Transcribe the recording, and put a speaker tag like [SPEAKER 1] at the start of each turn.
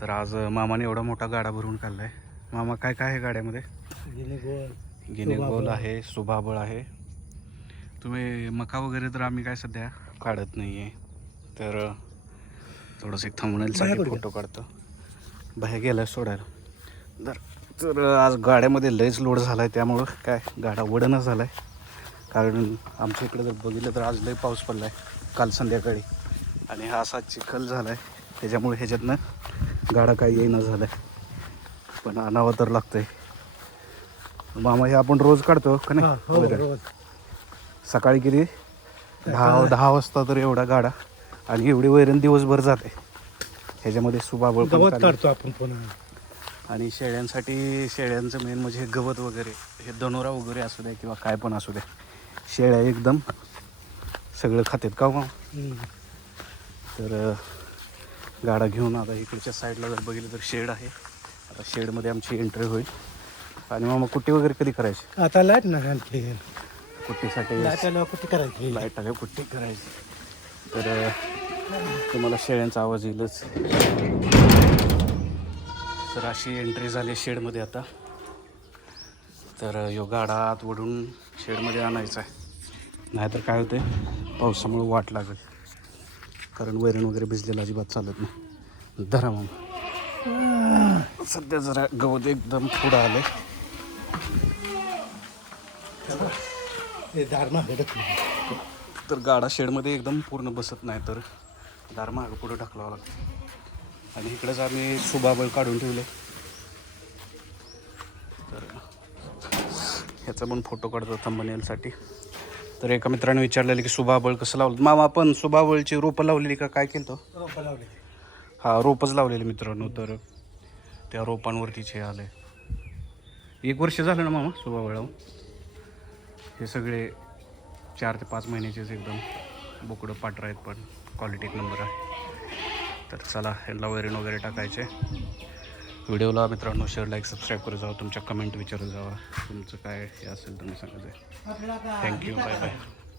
[SPEAKER 1] तर आज मामाने एवढा मोठा गाडा भरून काढलाय. मामा काय काय आहे गाड्यामध्ये? गिने गोल आहे सुभाबळ आहे. तुम्ही मका वगैरे तर आम्ही काय सध्या काढत नाही आहे तर थोडंसं एक थांबवण्यासाठी फोटो काढतो. बाहेर गेला सोडायला. तर तर आज गाड्यामध्ये लयच लोड झाला आहे त्यामुळं काय गाडा वडणं झाला आहे कारण आमच्या इकडे जर बघितलं तर आज लय पाऊस पडला आहे काल संध्याकाळी. आणि हा असा चिखल झाला आहे त्याच्यामुळे ह्याच्यातनं गाडा काही येईना झाला आहे पण आणावं तर लागतंय. मामा हे आपण रोज काढतो का नाही? वगैरे. सकाळी किती? दहा दहा वाजता तर एवढा गाडा. आणि एवढी वैरण दिवसभर जाते. ह्याच्यामध्ये सुबाबळ.
[SPEAKER 2] काढतो आपण पुन्हा.
[SPEAKER 1] आणि शेळ्यांसाठी शेळ्यांचं मेन म्हणजे हे गवत वगैरे. हे दनोरा वगैरे असू द्या किंवा काय पण असू द्या. शेळ्या एकदम सगळं खातात का हो. तर गाडा घेऊन आता इकडच्या साईडला जर बघितलं तर शेड आहे. आता शेडमध्ये आमची एंट्री होईल. आणि मग कुट्टी वगैरे कधी करायची?
[SPEAKER 2] आता लाइट ना आणखी.
[SPEAKER 1] कुट्टीसाठी
[SPEAKER 2] लाइट आल्यावर कुठे करायची.
[SPEAKER 1] लाइट आल्या कुट्टी करायची. तर तुम्हाला शेळ्यांचा आवाज येईलच. तर अशी एंट्री झाली शेडमध्ये आता. तर यो गाडा आत ओढून शेडमध्ये आणायचा आहे. नाहीतर काय होते पावसामुळे वाट लागेल. कारण वैरण वगैरे भिजलेलं अजिबात चालत नाही. धरा मग. सध्या जरा गवत एकदम पुढं आलं
[SPEAKER 2] दार
[SPEAKER 1] तर गाडा शेडमध्ये एकदम पूर्ण बसत नाही तर दार मागं पुढं ढकलावं लागतं. आणि इकडेच आम्ही सुबाबळ काढून ठेवले. तर ह्याचा पण फोटो काढतो थंबनेलसाठी तर एका मित्राने विचारलेलं की सुभाबळ कसं लावलं? मामा आपण सुभाबळची रोपं लावलेली का काय केलं तो
[SPEAKER 2] रोपं लावले
[SPEAKER 1] हा रोपच लावलेले मित्रांनो तर त्या रोपांवरतीच हे आलं. एक वर्ष झालं ना मामा सुभाबळ हे सगळे चार ते पाच महिन्याचेच एकदम बोकडं पाटर आहेत पण क्वालिटी एक नंबर आहे. तर चला ह्यांना वैरण वगैरे टाकायचे. व्हिडिओला मित्रांनो शेअर लाईक सबस्क्राईब करत जावा. तुमच्या कमेंट विचारत जावा. तुमचं काय हे असेल तुम्ही सांगायचं थँक्यू बाय बाय